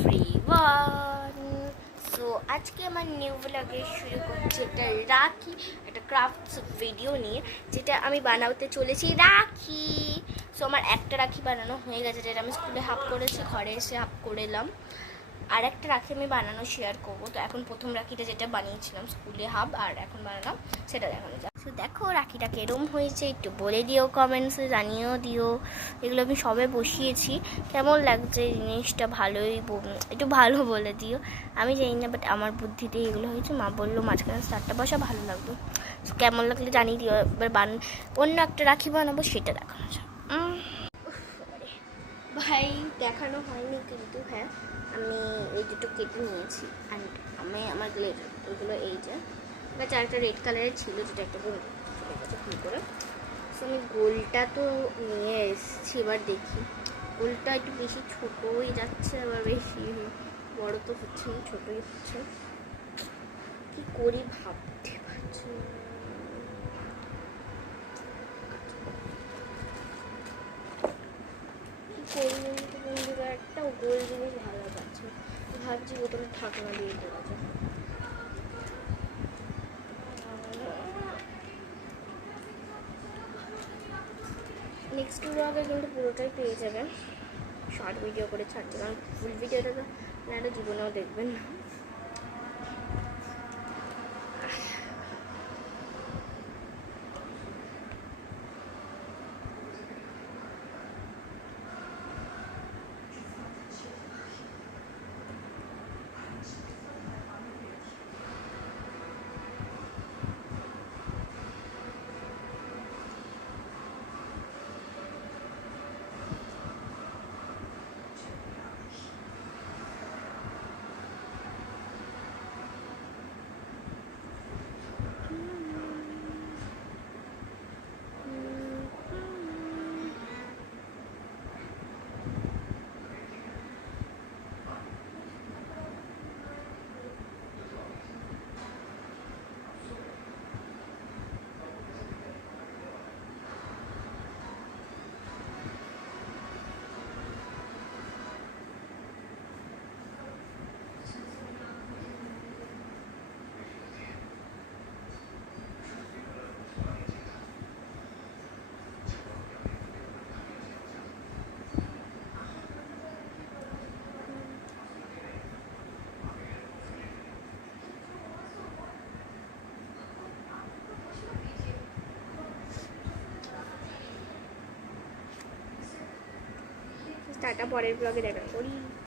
Everyone. So আজকে আমার new ব্লগে শুরু করছি একটা রাখি, একটা ক্রাফটস ভিডিও নিয়ে, যেটা আমি বানাতে চলেছি রাখি। সো আমার একটা রাখি বানানো হয়ে গেছে, যেটা আমি স্কুলে হাফ করেছি, ঘরে এসে হাফ করে এলাম। আর একটা রাখি আমি বানানো শেয়ার করবো। তো এখন প্রথম রাখিটা যেটা বানিয়েছিলাম স্কুলে হাফ, আর এখন বানালাম সেটা দেখানো যাক। তো দেখো রাখিটা কেরম হয়েছে একটু বলে দিও, কমেন্টসে জানিয়েও দিও। এগুলো আমি সবে বসিয়েছি, কেমন লাগছে জিনিসটা ভালোই একটু ভালো বলে দিও। আমি জানি না, বাট আমার বুদ্ধিতে এগুলো হয়েছে। মা বললো মাঝখানে স্টারটা বসা ভালো লাগলো। কেমন লাগলে জানিয়ে দিও। এবার অন্য একটা রাখি বানাবো, সেটা দেখানো যাক। ভাই দেখানো হয়নি, কিন্তু হ্যাঁ আমি এই দুটো কেটে নিয়েছি। অ্যান্ড আমার এগুলো এই যে চারটা রেড কালারের ছিল, যেটা একটা চলে গেছে ভুল করে। সো আমি গোলটা তো নিয়ে এসেছি, এবার দেখি গোলটা একটু বেশি ছোটো হয়ে যাচ্ছে, আবার বেশি বড় তো হচ্ছে না, ছোটোই হচ্ছে। কী করি ভাবতে পারছি না। বন্ধুরা একটা গোল জিনিস ভালো পাচ্ছে, ভাবছি বোতলে ঢাকনা দিয়ে দেওয়া যায়। নেক্সট ব্লগে কিন্তু পুরোটাই পেয়ে যাবেন, শর্ট ভিডিও করে ছাড়ছে, কারণ ফুল ভিডিওটা তো আপনারা জীবনেও দেখবেন না। টাটা, পরের ব্লগে দেখা করি।